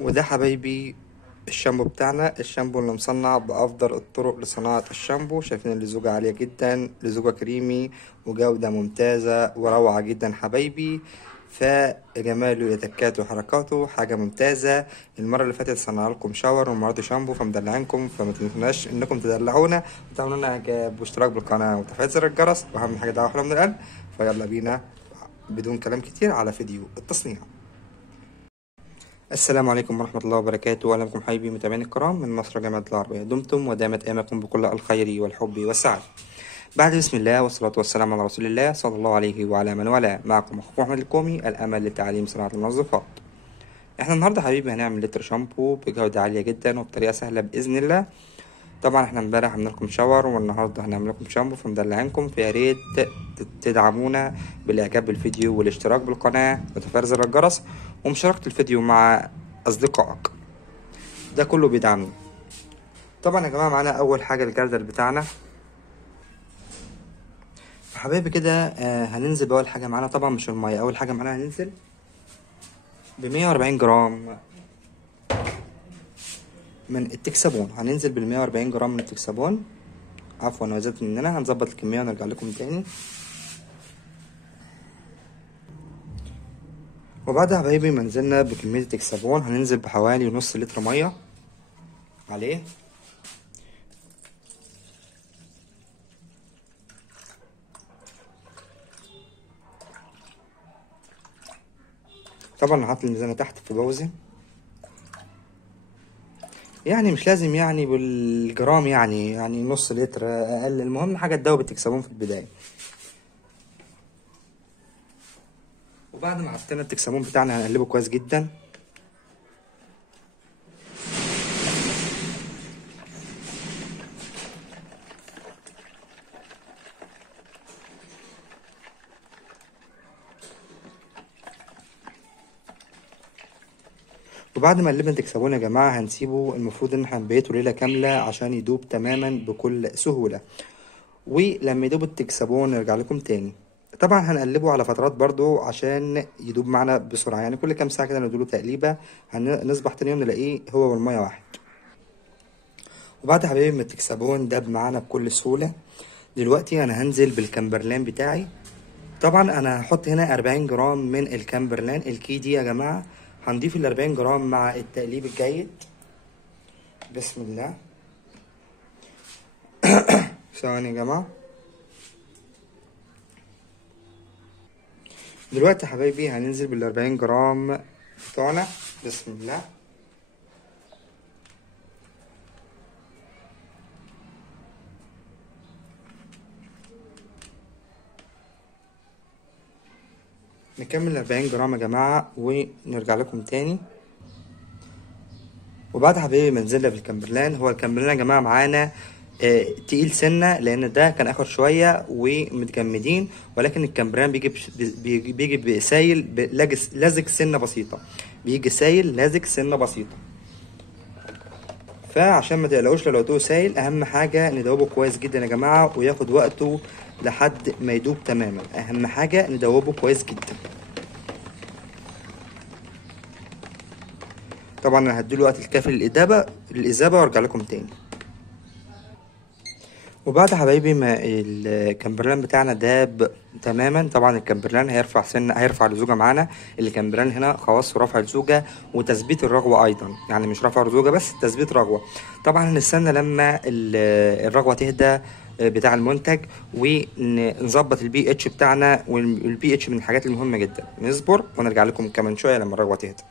وده حبايبي الشامبو بتاعنا، الشامبو اللي مصنع بأفضل الطرق لصناعة الشامبو. شايفين اللزوجة عالية جدا، لزوجة كريمي وجودة ممتازة وروعة جدا حبايبي. فجماله يتكاته وحركاته حاجة ممتازة. المرة اللي فاتت صنع لكم شاور والمرة دي شامبو، فمدلعينكم، فما تنسوناش انكم تدلعونا وتعملوا لنا اعجاب واشتراك بالقناة وتفعيل زر الجرس، واهم حاجة دعوة حلوة من القلب. فيلا بينا بدون كلام كتير على فيديو التصنيع. السلام عليكم ورحمة الله وبركاته. أهلا بكم حبايبي متابعيني الكرام من مصر جامعة العربية. دمتم ودامت أيامكم بكل الخير والحب والسعادة. بعد بسم الله والصلاة والسلام على رسول الله صلى الله عليه وعلى من والاه. معكم أخوكم أحمد الكومي، الأمل لتعليم صناعة المنظفات. احنا النهاردة حبيبي هنعمل لتر شامبو بجودة عالية جدا وبطريقة سهلة بإذن الله. طبعا احنا امبارح عملنا لكم شاور والنهارده هنعمل لكم شامبو، فمدلعينكم، فيا ريت تدعمونا بالاعجاب بالفيديو والاشتراك بالقناه وتفعيل زر الجرس ومشاركه الفيديو مع اصدقائك، ده كله بيدعمني. طبعا يا جماعه معانا اول حاجه الجردل بتاعنا. فحبايبي كده هننزل باول حاجه معانا، طبعا مش الميه. اول حاجه معانا هننزل ب 140 جرام من التكسبون. هننزل بال 140 جرام من التكسبون. عفوا وزادت مننا، هنظبط الكميه ونرجع لكم تاني. وبعد حبايبي ما نزلنا بكمية التكسبون هننزل بحوالي نص لتر مية عليه. طبعا هحط الميزانة تحت في بوزن، يعني مش لازم يعني بالجرام، يعني نص لتر اقل، المهم حاجة تدوب التكسبون في البداية. وبعد ما حطينا التكسبون بتاعنا هنقلبه كويس جدا. وبعد ما قلبنا التكسبون يا جماعة هنسيبه، المفروض ان احنا نبيته ليلة كاملة عشان يدوب تماما بكل سهولة. ولما يدوب التكسبون نرجع لكم تاني. طبعا هنقلبه على فترات برضو عشان يدوب معنا بسرعة، يعني كل كام ساعة كده ندوله تقليبة. هنصبح تاني يوم نلاقيه هو والمية واحد. وبعد حبايبي ما التكسبون داب معانا بكل سهولة، دلوقتي انا هنزل بالكمبرلان بتاعي. طبعا انا هحط هنا 40 جرام من الكمبرلان الكي دي يا جماعة. هنضيف ال 40 جرام مع التقليب الجيد. بسم الله. ثواني يا جماعة. دلوقتي يا حبايبي هننزل بال 40 جرام بتوعنا. بسم الله. نكمل 40 جرام يا جماعة ونرجع لكم تاني. وبعد حبايبي ما نزلنا بالكمبرلان، هو الكمبرلان يا جماعة معانا تقيل سنة لأن ده كان آخر شوية ومتجمدين، ولكن الكمبرلان بيجي بسايل لازق سنة بسيطة، بيجي سايل لازق سنة بسيطة. فعشان ما تقلقوش لو لقيتوه سايل، أهم حاجة ندوبه كويس جدا يا جماعة وياخد وقته لحد ما يدوب تماما. أهم حاجة ندوبه كويس جدا. طبعا انا هديله وقت الكافي للإذابة وارجع لكم تاني. وبعد حبايبي ما الكمبرلان بتاعنا داب تماما، طبعا الكمبرلان هيرفع الزوجة معانا. الكمبرلان هنا خواص رفع الزوجة وتثبيت الرغوة ايضا، يعني مش رفع الزوجة بس، تثبيت رغوة. طبعا هنستنى لما الرغوة تهدى بتاع المنتج، ونظبط البي اتش بتاعنا. والبي اتش من الحاجات المهمة جدا. نصبر ونرجع لكم كمان شوية لما الرغوة تهدى.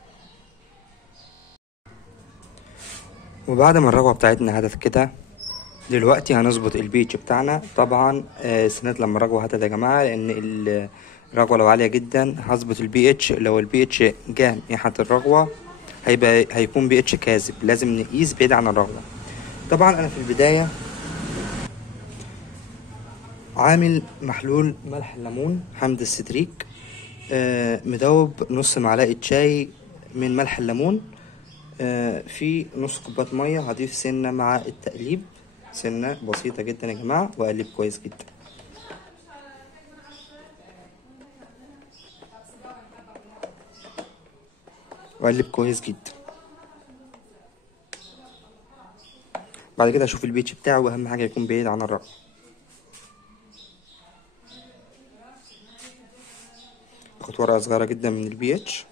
وبعد ما الرغوة بتاعتنا هدت كده، دلوقتي هنظبط البيتش بتاعنا. طبعا سنة لما الرغوة هتت يا جماعة، لان الرغوة لو عالية جدا هظبط البي اتش. لو البي اتش جه ناحية الرغوة هيكون بي اتش كاذب، لازم نقيس بعيد عن الرغوة. طبعا انا في البداية عامل محلول ملح الليمون حمض الستريك، مدوب نص معلقة شاي من ملح الليمون في نص كوباية مية. هضيف سنة مع التقليب، سنة بسيطة جدا يا جماعة، وأقلب كويس جدا. وأقلب كويس جدا. بعد كده هشوف البيتش بتاعه، واهم حاجه يكون بعيد عن الرقبه. اخد ورقه صغيره جدا من البيتش.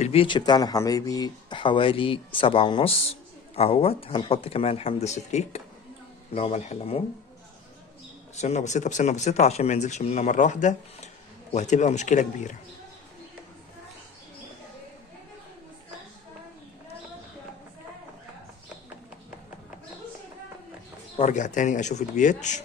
البيتش بتاعنا يا حبايبي حوالي 7.5 اهوت. هنحط كمان حمض ستريك اللي هو ملح الليمون، سنة بسيطة بسنة بسيطة عشان ما ينزلش مننا مرة واحدة وهتبقى مشكلة كبيرة. وارجع تاني اشوف البي اتش.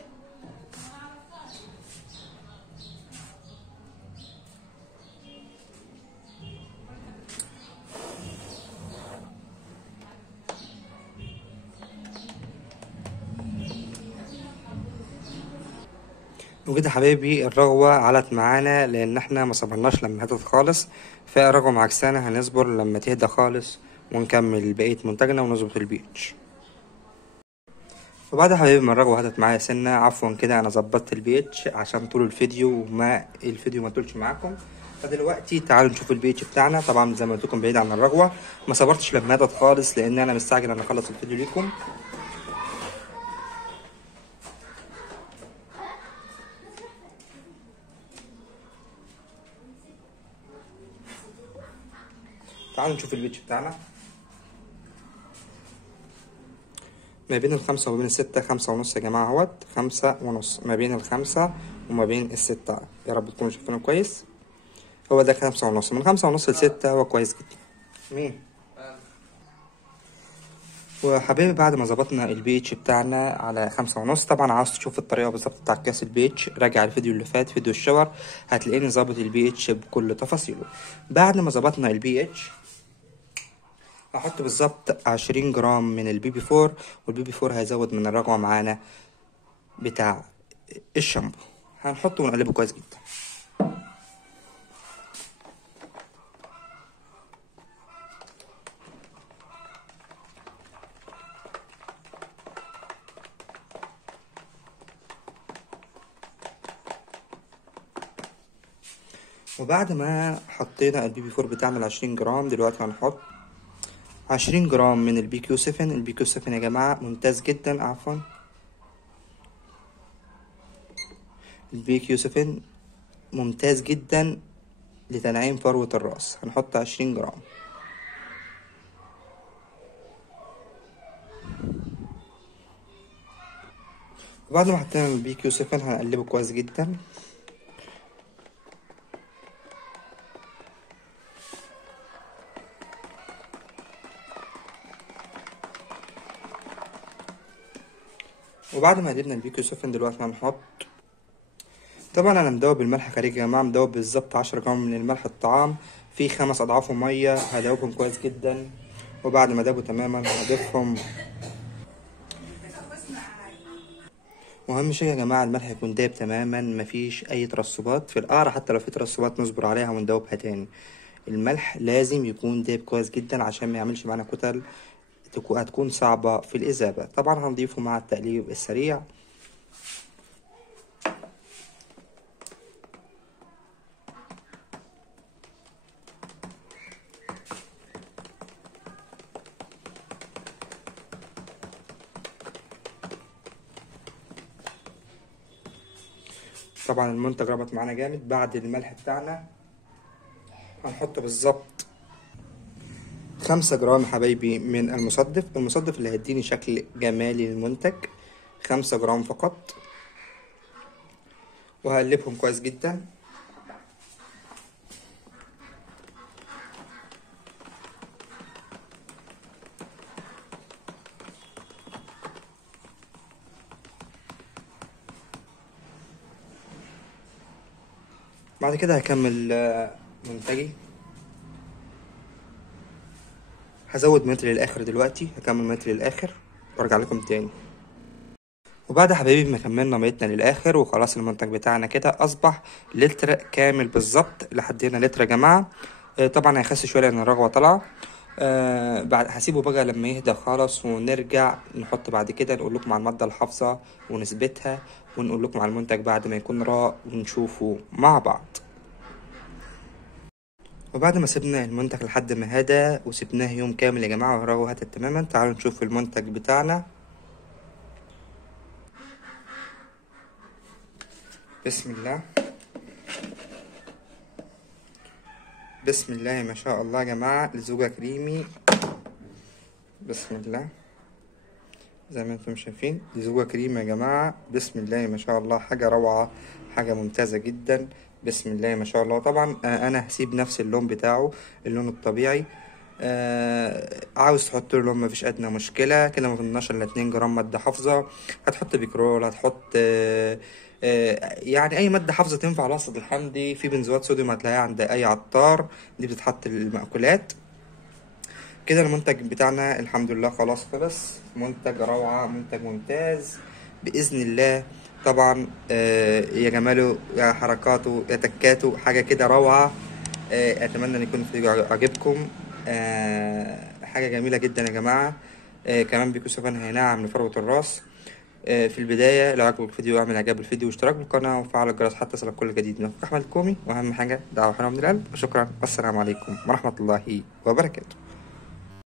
وكده حبايبي الرغوة علت معانا لان احنا ما صبرناش لما هدت خالص، فالرغوة معكسانة هنصبر لما تهدى خالص ونكمل بقية منتجنا ونظبط البيتش. وبعد يا حبايبي ما الرغوة هدت معايا سنة، عفوا كده انا ظبطت البيتش عشان طول الفيديو وما الفيديو ما طولش معاكم. فدلوقتي تعالوا نشوف البيتش بتاعنا. طبعا زي ما قلت لكم بعيد عن الرغوة، ما صبرتش لما هدت خالص لان انا مستعجل ان اخلص الفيديو ليكم. تعالوا نشوف البيتش بتاعنا. ما بين الخمسة وما بين الستة 5.5 يا جماعة اهوت، 5.5 ما بين الخمسة وما بين الستة. يا رب تكونوا شايفينه كويس. هو ده 5.5، من 5.5 ل6 هو كويس جدا. مين؟ وحبيبي بعد ما ظبطنا البيتش بتاعنا على 5.5، طبعا عاوز تشوف الطريقة بالظبط بتاع قياس البيتش راجع الفيديو اللي فات، فيديو الشاور، هتلاقيني ظابط البيتش بكل تفاصيله. بعد ما ظبطنا البيتش هحط بالظبط 20 جرام من البيبي فور، والبيبي فور هيزود من الرغوة معانا بتاع الشامبو. هنحطه ونقلبه كويس جدا. وبعد ما حطينا البيبي فور بتاعنا 20 جرام، دلوقتي هنحط 20 جرام من البي كيو 7. البي كيو 7 يا جماعة ممتاز جدا، عفوا البي كيو 7 ممتاز جدا لتنعيم فروة الراس. هنحط 20 جرام. وبعد ما حطينا البي كيو 7 هنقلبه كويس جدا. وبعد ما قلبنا البي كيو 7 دلوقتي هنحط، طبعا انا مدوب الملح خارجي يا جماعه، مدوب بالظبط 10 جرام من الملح الطعام في 5 اضعافه ميه. هدوبهم كويس جدا، وبعد ما دابوا تماما هضيفهم. واهم شيء يا جماعه الملح يكون دايب تماما، مفيش اي ترسبات في القعر، حتى لو في ترسبات نصبر عليها وندوبها تاني. الملح لازم يكون دايب كويس جدا عشان ما يعملش معانا كتل هتكون صعبه في الاذابه. طبعا هنضيفه مع التقليب السريع. طبعا المنتج ربط معانا جامد. بعد الملح بتاعنا هنحط بالظبط 5 جرام حبايبي من المصدف اللي هيديني شكل جمالي للمنتج، 5 جرام فقط. وهقلبهم كويس جدا. بعد كده هكمل منتجي. هزود متر للاخر دلوقتي، هكمل متر للاخر وارجع لكم تاني. وبعد يا حبايبي ما كملنا ميتنا للاخر وخلاص المنتج بتاعنا كده اصبح لتر كامل بالظبط. لحد هنا لتر يا جماعه. طبعا هيخس شويه لان الرغوه طالعه. بعد هسيبه بقى لما يهدى خالص، ونرجع نحط بعد كده نقول لكم على المادة الحافظة ونسبتها، ونقول لكم على المنتج بعد ما يكون راق ونشوفه مع بعض. وبعد ما سيبنا المنتج لحد ما هدى وسيبناه يوم كامل يا جماعة وهو هدى تماما، تعالوا نشوف المنتج بتاعنا. بسم الله، بسم الله ما شاء الله يا جماعة، لزوجة كريمي. بسم الله، زي ما انتم شايفين لزوجة كريمي يا جماعة. بسم الله ما شاء الله، حاجة روعة، حاجة ممتازة جدا. بسم الله ما شاء الله. طبعا انا هسيب نفس اللون بتاعه، اللون الطبيعي. عاوز تحط له لون مفيش ادنى مشكلة كده. ما قلناش الا 2 جرام مادة حافظة. هتحط بيكرول، هتحط يعني اي مادة حافظة تنفع الوسط الحمضي. في بنزوات صوديوم هتلاقيها عند اي عطار، دي بتتحط للمأكولات. كده المنتج بتاعنا الحمد لله خلاص خلص. منتج روعة، منتج ممتاز بإذن الله. طبعا يا جماله يا حركاته يا تكاته، حاجة كده روعة. أتمنى أن يكون الفيديو عجبكم. حاجة جميلة جدا يا جماعة. كمان بيكون سفن هيناعم لفروة الراس. في البداية لو عجبك الفيديو اعمل اعجاب بالفيديو واشتراك بالقناة وفعل الجرس حتى يصلك كل جديد. من أخوك أحمد الكومي، وأهم حاجة دعوة حلوة من القلب، وشكرا والسلام عليكم ورحمة الله وبركاته.